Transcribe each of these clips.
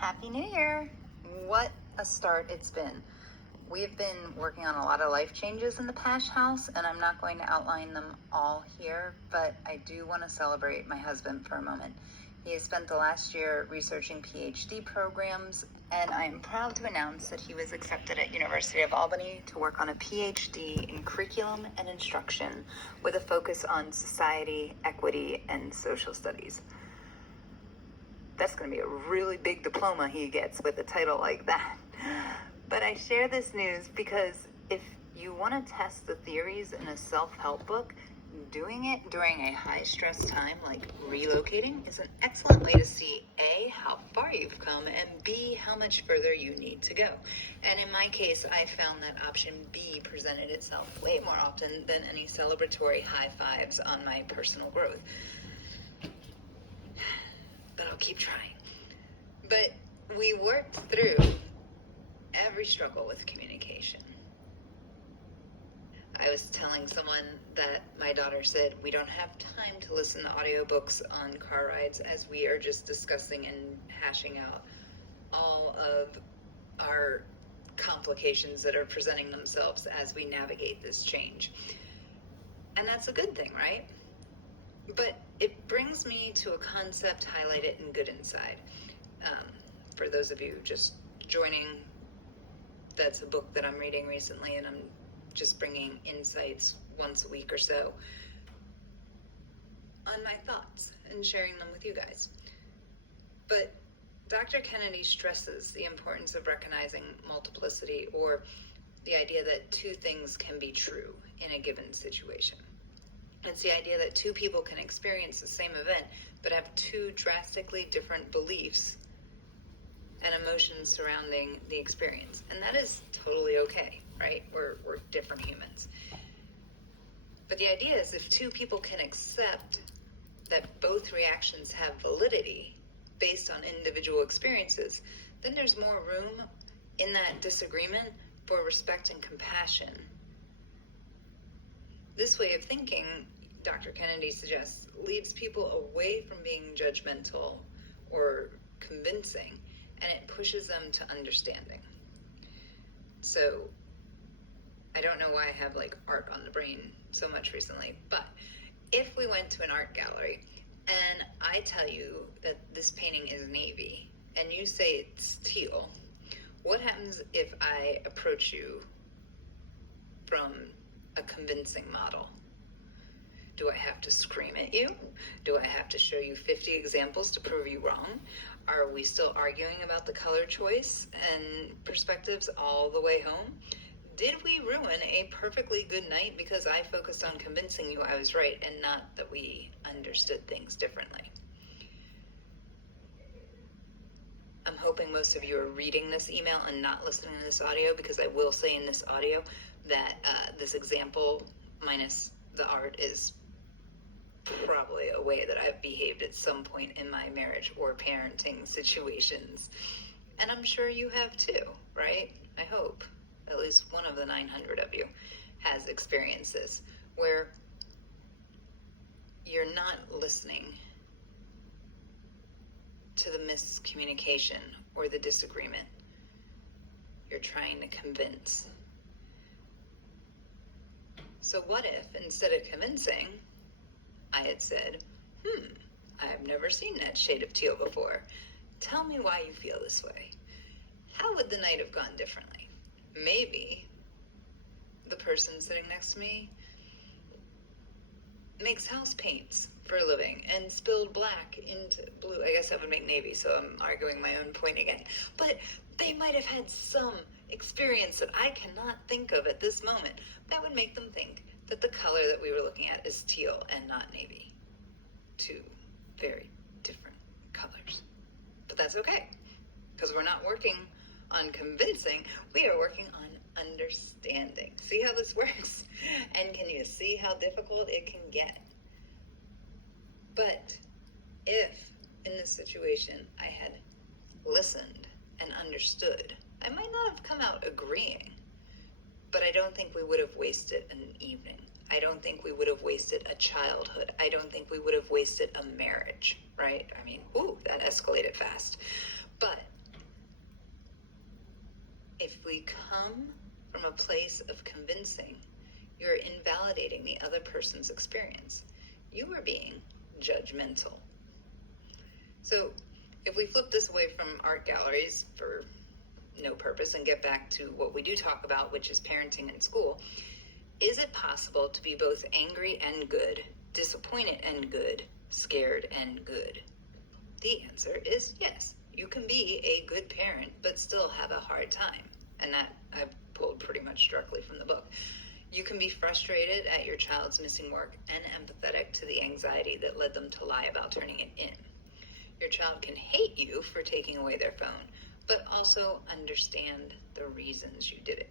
Happy New Year! What a start it's been. We've been working on a lot of life changes in the Pash house, and I'm not going to outline them all here, but I do want to celebrate my husband for a moment. He has spent the last year researching PhD programs, and I am proud to announce that he was accepted at University of Albany to work on a PhD in curriculum and instruction with a focus on society, equity, and social studies. That's going to be a really big diploma he gets with a title like that. But I share this news because if you want to test the theories in a self-help book, doing it during a high-stress time like relocating is an excellent way to see A, how far you've come, and B, how much further you need to go. And in my case, I found that option B presented itself way more often than any celebratory high fives on my personal growth. But I'll keep trying. But we worked through every struggle with communication. I was telling someone that my daughter said we don't have time to listen to audiobooks on car rides as we are just discussing and hashing out all of our complications that are presenting themselves as we navigate this change. And that's a good thing, right? But it brings me to a concept highlighted in Good Inside. For those of you just joining, that's a book that I'm reading recently, and I'm just bringing insights once a week or so on my thoughts and sharing them with you guys. But Dr. Kennedy stresses the importance of recognizing multiplicity, or the idea that two things can be true in a given situation. It's the idea that two people can experience the same event, but have two drastically different beliefs and emotions surrounding the experience. And that is totally okay, right? We're different humans. But the idea is if two people can accept that both reactions have validity based on individual experiences, then there's more room in that disagreement for respect and compassion. This way of thinking, Dr. Kennedy suggests, leads people away from being judgmental or convincing, and it pushes them to understanding. So I don't know why I have like art on the brain so much recently, but if we went to an art gallery and I tell you that this painting is navy and you say it's teal, what happens if I approach you from a convincing model? Do I have to scream at you? Do I have to show you 50 examples to prove you wrong? Are we still arguing about the color choice and perspectives all the way home? Did we ruin a perfectly good night because I focused on convincing you I was right and not that we understood things differently? I'm hoping most of you are reading this email and not listening to this audio, because I will say in this audio that this example minus the art is probably a way that I've behaved at some point in my marriage or parenting situations. And I'm sure you have too, right? I hope at least one of the 900 of you has experienced this, where you're not listening to the miscommunication or the disagreement. You're trying to convince. So what if, instead of convincing, I had said, I have never seen that shade of teal before. Tell me why you feel this way. How would the night have gone differently? Maybe the person sitting next to me makes house paints for a living and spilled black into blue. I guess that would make navy, so I'm arguing my own point again. But they might have had some experience that I cannot think of at this moment that would make them think that the color that we were looking at is teal and not navy. Two very different colors. But that's okay, because we're not working on convincing, we are working on understanding. See how this works? And can you see how difficult it can get? But if in this situation I had listened and understood, I might not have come out agreeing, but I don't think we would have wasted an evening. I don't think we would have wasted a childhood. I don't think we would have wasted a marriage, right? I mean, that escalated fast. But if we come from a place of convincing, you're invalidating the other person's experience. You are being judgmental. So if we flip this away from art galleries for no purpose and get back to what we do talk about, which is parenting in school, is it possible to be both angry and good, disappointed and good, scared and good? The answer is yes. You can be a good parent but still have a hard time. And that I've pulled pretty much directly from the book. You can be frustrated at your child's missing work and empathetic to the anxiety that led them to lie about turning it in. Your child can hate you for taking away their phone, but also understand the reasons you did it.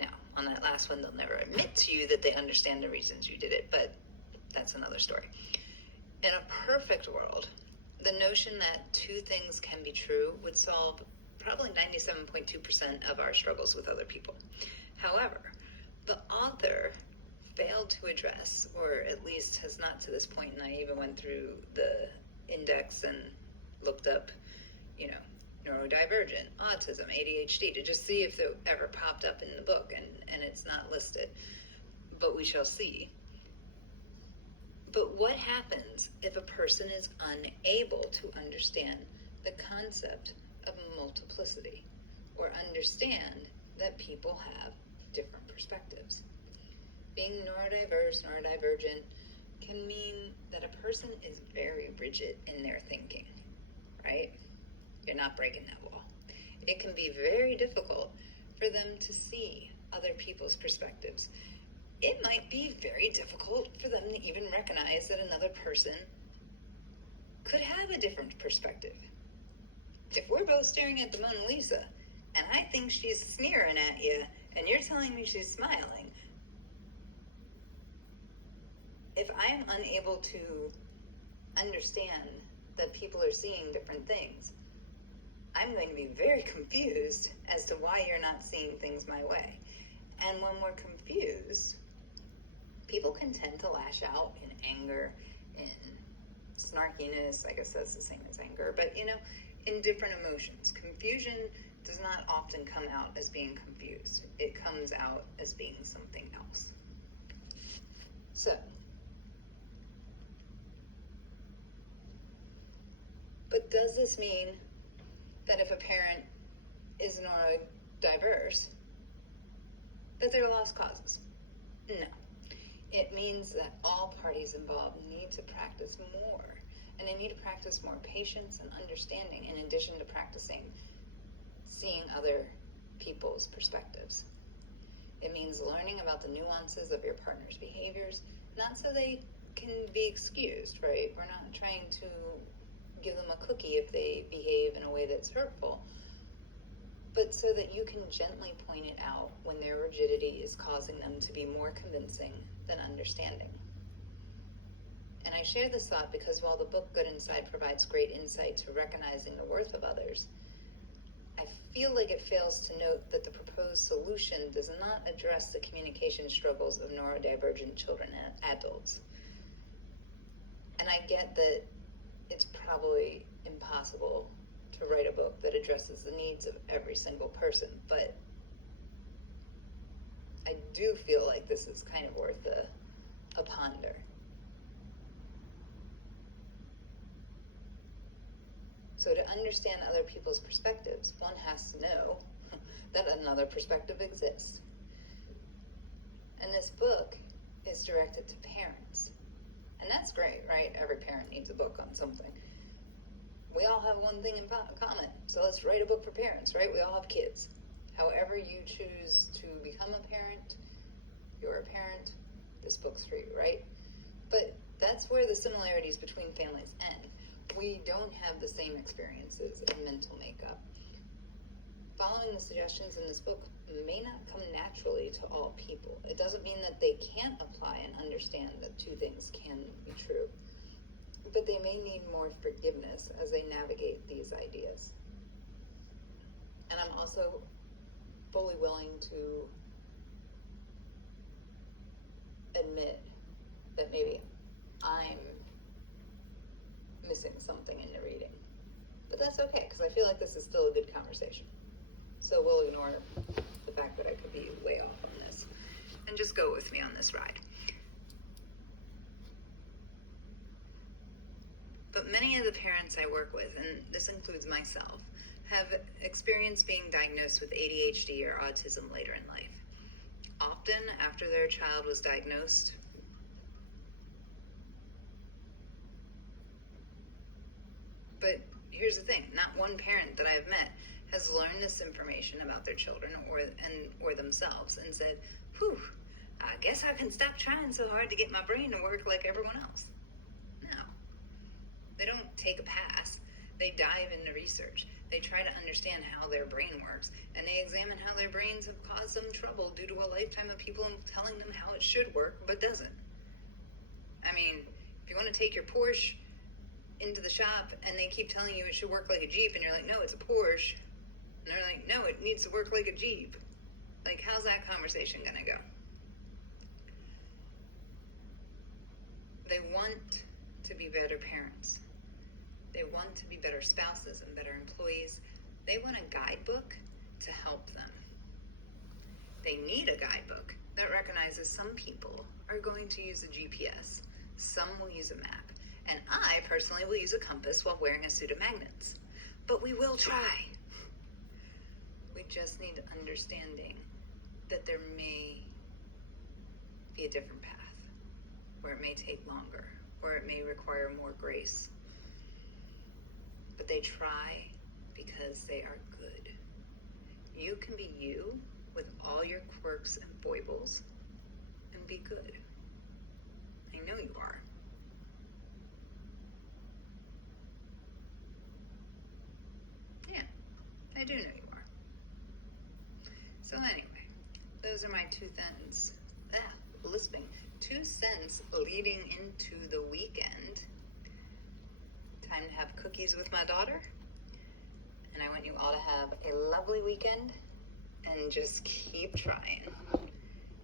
Now, on that last one, they'll never admit to you that they understand the reasons you did it, but that's another story. In a perfect world, the notion that two things can be true would solve probably 97.2% of our struggles with other people. However, the author failed to address, or at least has not to this point, and I even went through the index and looked up, neurodivergent, autism, ADHD, to just see if it ever popped up in the book, and it's not listed, but we shall see. But what happens if a person is unable to understand the concept of multiplicity, or understand that people have different perspectives? Being neurodivergent can mean that a person is very rigid in their thinking, right? You're not breaking that wall. It can be very difficult for them to see other people's perspectives. It might be very difficult for them to even recognize that another person could have a different perspective. If we're both staring at the Mona Lisa, and I think she's sneering at you, and you're telling me she's smiling, if I am unable to understand that people are seeing different things, I'm going to be very confused as to why you're not seeing things my way. And when we're confused, people can tend to lash out in anger, in snarkiness. I guess that's the same as anger, but in different emotions. Confusion does not often come out as being confused. It comes out as being something else. So, but does this mean that if a parent is neurodiverse, that they're lost causes? No. It means that all parties involved need to practice more, and they need to practice more patience and understanding in addition to practicing seeing other people's perspectives. It means learning about the nuances of your partner's behaviors, not so they can be excused, right? We're not trying to give them a cookie if they behave in a way that's hurtful, but so that you can gently point it out when their rigidity is causing them to be more convincing than understanding. And I share this thought because while the book Good Inside provides great insight to recognizing the worth of others, I feel like it fails to note that the proposed solution does not address the communication struggles of neurodivergent children and adults. And I get that it's probably impossible to write a book that addresses the needs of every single person, but I do feel like this is kind of worth a ponder. So to understand other people's perspectives, one has to know that another perspective exists. And this book is directed to parents. And that's great, right? Every parent needs a book on something. We all have one thing in common, so let's write a book for parents, right? We all have kids. However you choose to become a parent, you're a parent, this book's for you, right? But that's where the similarities between families end. We don't have the same experiences of mental makeup. Following the suggestions in this book may not come naturally to all people. It doesn't mean that they can't apply and understand that two things can be true, but they may need more forgiveness as they navigate these ideas. And I'm also fully willing to admit that maybe I'm missing something in the reading. But that's okay, because I feel like this is still a good conversation. So we'll ignore the fact that I could be way off on this and just go with me on this ride. But many of the parents I work with, and this includes myself, have experienced being diagnosed with ADHD or autism later in life. Often after their child was diagnosed, but here's the thing, not one parent that I've met has learned this information about their children or themselves and said, whew, I guess I can stop trying so hard to get my brain to work like everyone else. No. They don't take a pass. They dive into research. They try to understand how their brain works, and they examine how their brains have caused them trouble due to a lifetime of people telling them how it should work, but doesn't. I mean, if you want to take your Porsche into the shop and they keep telling you it should work like a Jeep, and you're like, no, it's a Porsche. And they're like, no, it needs to work like a Jeep. Like, how's that conversation gonna go? They want to be better parents. They want to be better spouses and better employees. They want a guidebook to help them. They need a guidebook that recognizes some people are going to use a GPS, some will use a map, and I personally will use a compass while wearing a suit of magnets. But we will try. We just need understanding that there may be a different path, where it may take longer, where it may require more grace. But they try because they are good. You can be you with all your quirks and foibles and be good. I know you are. Yeah, I do know you are. So anyway, those are my 2 cents. Lisping. 2 cents leading into the weekend. Time to have cookies with my daughter. And I want you all to have a lovely weekend and just keep trying.